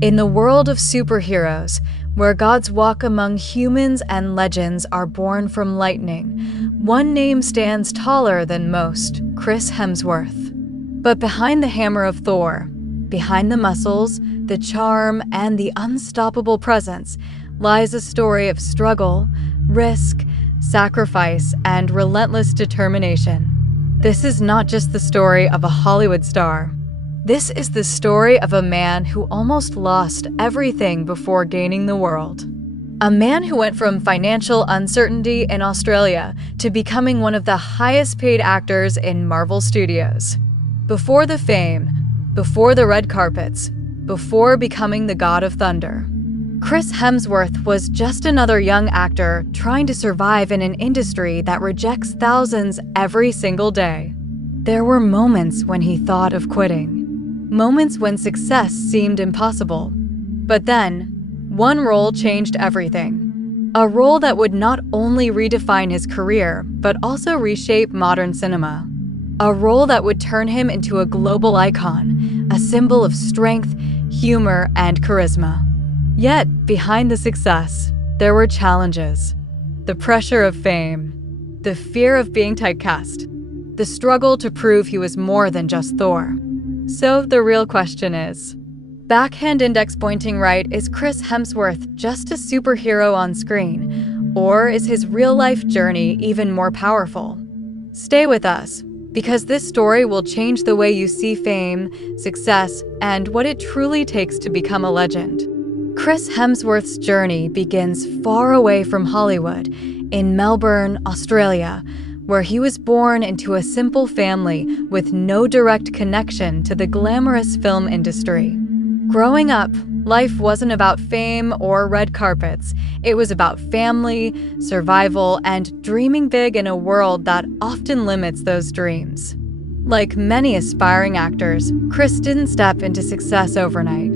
In the world of superheroes, where gods walk among humans and legends are born from lightning, one name stands taller than most: Chris Hemsworth. But behind the hammer of Thor, behind the muscles, the charm, and the unstoppable presence, lies a story of struggle, risk, sacrifice, and relentless determination. This is not just the story of a Hollywood star. This is the story of a man who almost lost everything before gaining the world. A man who went from financial uncertainty in Australia to becoming one of the highest-paid actors in Marvel Studios. Before the fame, before the red carpets, before becoming the God of Thunder, Chris Hemsworth was just another young actor trying to survive in an industry that rejects thousands every single day. There were moments when he thought of quitting. Moments when success seemed impossible. But then, one role changed everything. A role that would not only redefine his career, but also reshape modern cinema. A role that would turn him into a global icon, a symbol of strength, humor, and charisma. Yet, behind the success, there were challenges. The pressure of fame, the fear of being typecast, the struggle to prove he was more than just Thor. So the real question is, backhand index pointing right, is Chris Hemsworth just a superhero on screen, or is his real-life journey even more powerful? Stay with us, because this story will change the way you see fame, success, and what it truly takes to become a legend. Chris Hemsworth's journey begins far away from Hollywood, in Melbourne, Australia, where he was born into a simple family with no direct connection to the glamorous film industry. Growing up, life wasn't about fame or red carpets. It was about family, survival, and dreaming big in a world that often limits those dreams. Like many aspiring actors, Chris didn't step into success overnight.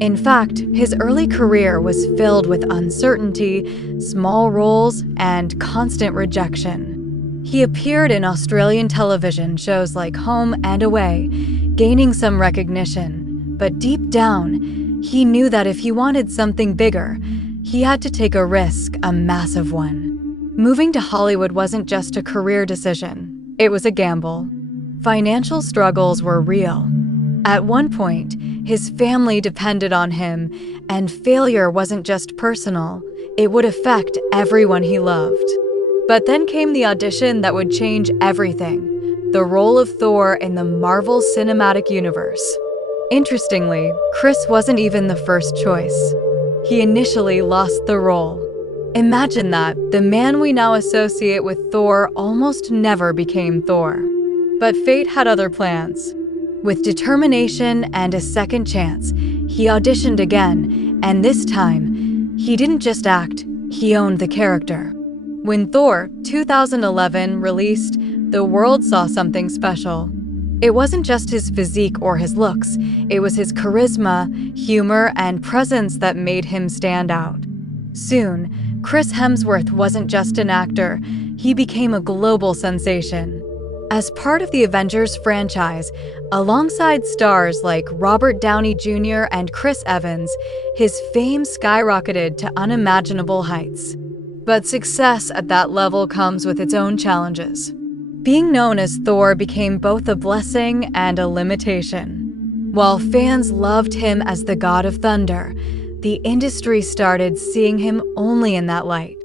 In fact, his early career was filled with uncertainty, small roles, and constant rejection. He appeared in Australian television shows like Home and Away, gaining some recognition. But deep down, he knew that if he wanted something bigger, he had to take a risk, a massive one. Moving to Hollywood wasn't just a career decision, it was a gamble. Financial struggles were real. At one point, his family depended on him, and failure wasn't just personal, it would affect everyone he loved. But then came the audition that would change everything, the role of Thor in the Marvel Cinematic Universe. Interestingly, Chris wasn't even the first choice. He initially lost the role. Imagine that, the man we now associate with Thor almost never became Thor. But fate had other plans. With determination and a second chance, he auditioned again, and this time, he didn't just act, he owned the character. When Thor 2011 released, the world saw something special. It wasn't just his physique or his looks, it was his charisma, humor, and presence that made him stand out. Soon, Chris Hemsworth wasn't just an actor, he became a global sensation. As part of the Avengers franchise, alongside stars like Robert Downey Jr. and Chris Evans, his fame skyrocketed to unimaginable heights. But success at that level comes with its own challenges. Being known as Thor became both a blessing and a limitation. While fans loved him as the God of Thunder, the industry started seeing him only in that light.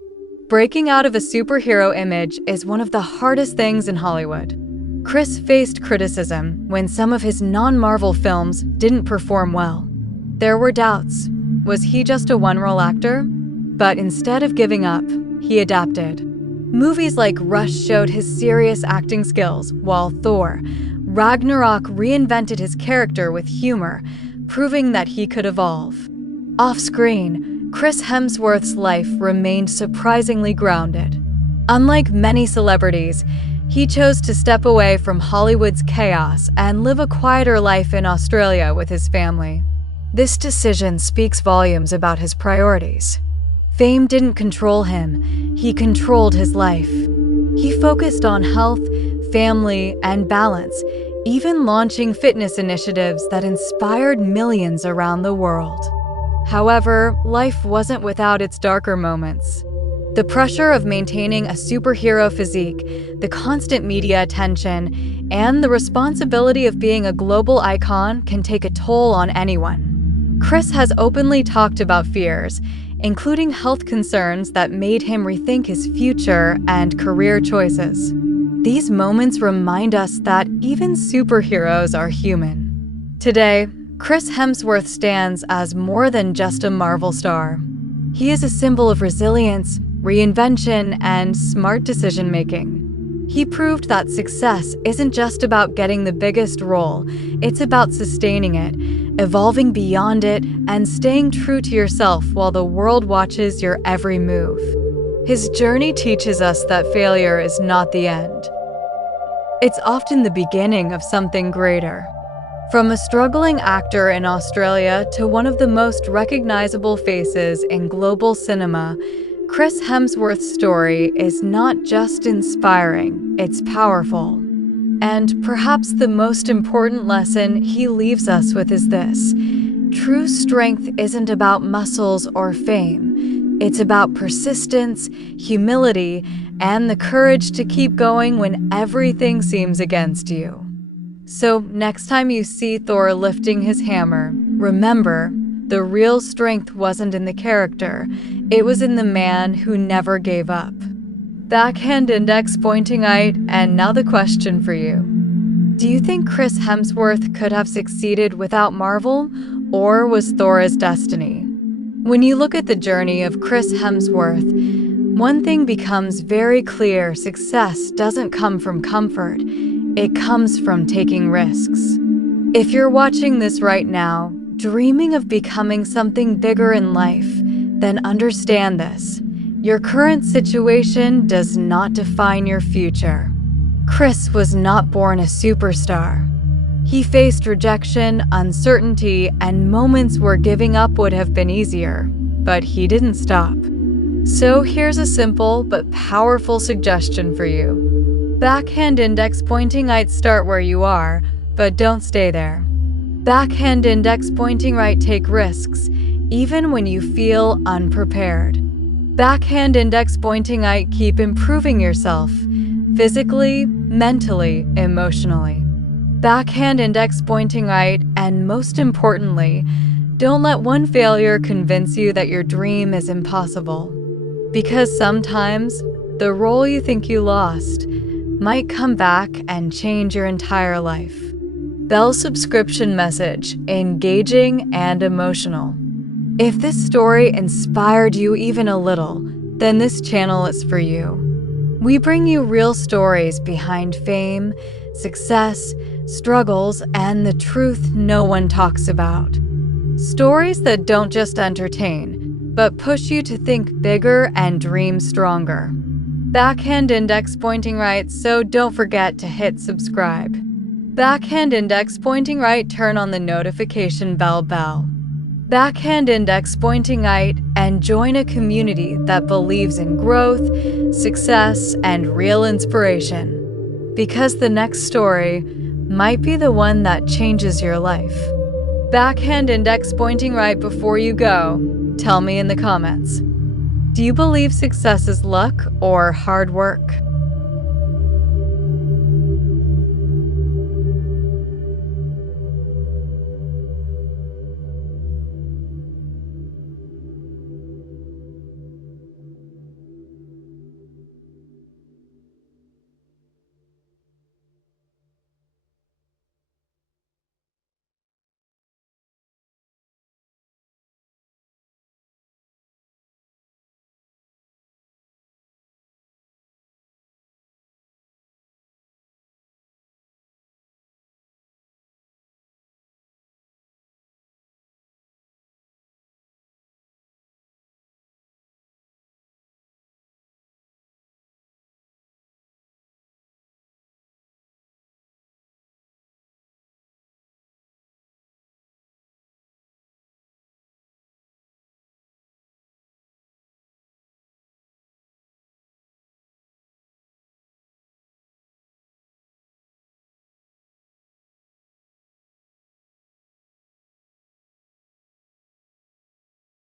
Breaking out of a superhero image is one of the hardest things in Hollywood. Chris faced criticism when some of his non-Marvel films didn't perform well. There were doubts. Was he just a one-role actor? But instead of giving up, he adapted. Movies like Rush showed his serious acting skills, while Thor, Ragnarok reinvented his character with humor, proving that he could evolve. Off-screen, Chris Hemsworth's life remained surprisingly grounded. Unlike many celebrities, he chose to step away from Hollywood's chaos and live a quieter life in Australia with his family. This decision speaks volumes about his priorities. Fame didn't control him, he controlled his life. He focused on health, family, and balance, even launching fitness initiatives that inspired millions around the world. However, life wasn't without its darker moments. The pressure of maintaining a superhero physique, the constant media attention, and the responsibility of being a global icon can take a toll on anyone. Chris has openly talked about fears, including health concerns that made him rethink his future and career choices. These moments remind us that even superheroes are human. Today, Chris Hemsworth stands as more than just a Marvel star. He is a symbol of resilience, reinvention, and smart decision-making. He proved that success isn't just about getting the biggest role, it's about sustaining it, evolving beyond it, and staying true to yourself while the world watches your every move. His journey teaches us that failure is not the end. It's often the beginning of something greater. From a struggling actor in Australia to one of the most recognizable faces in global cinema, Chris Hemsworth's story is not just inspiring, it's powerful. And perhaps the most important lesson he leaves us with is this: true strength isn't about muscles or fame. It's about persistence, humility, and the courage to keep going when everything seems against you. So, next time you see Thor lifting his hammer, remember, the real strength wasn't in the character, it was in the man who never gave up. Backhand index pointing right, and now the question for you. Do you think Chris Hemsworth could have succeeded without Marvel, or was Thor his destiny? When you look at the journey of Chris Hemsworth, one thing becomes very clear: success doesn't come from comfort. It comes from taking risks. If you're watching this right now, dreaming of becoming something bigger in life, then understand this: your current situation does not define your future. Chris was not born a superstar. He faced rejection, uncertainty, and moments where giving up would have been easier, but he didn't stop. So here's a simple but powerful suggestion for you. Backhand index pointing right, start where you are, but don't stay there. Backhand index pointing right, take risks, even when you feel unprepared. Backhand index pointing right, keep improving yourself, physically, mentally, emotionally. Backhand index pointing right, and most importantly, don't let one failure convince you that your dream is impossible. Because sometimes, the role you think you lost might come back and change your entire life. Bell subscription message: engaging and emotional. If this story inspired you even a little, then this channel is for you. We bring you real stories behind fame, success, struggles, and the truth no one talks about. Stories that don't just entertain, but push you to think bigger and dream stronger. Backhand index pointing right, so don't forget to hit subscribe. Backhand index pointing right, turn on the notification bell. Backhand index pointing right, and join a community that believes in growth, success, and real inspiration. Because the next story might be the one that changes your life. Backhand index pointing right, before you go, tell me in the comments. Do you believe success is luck or hard work?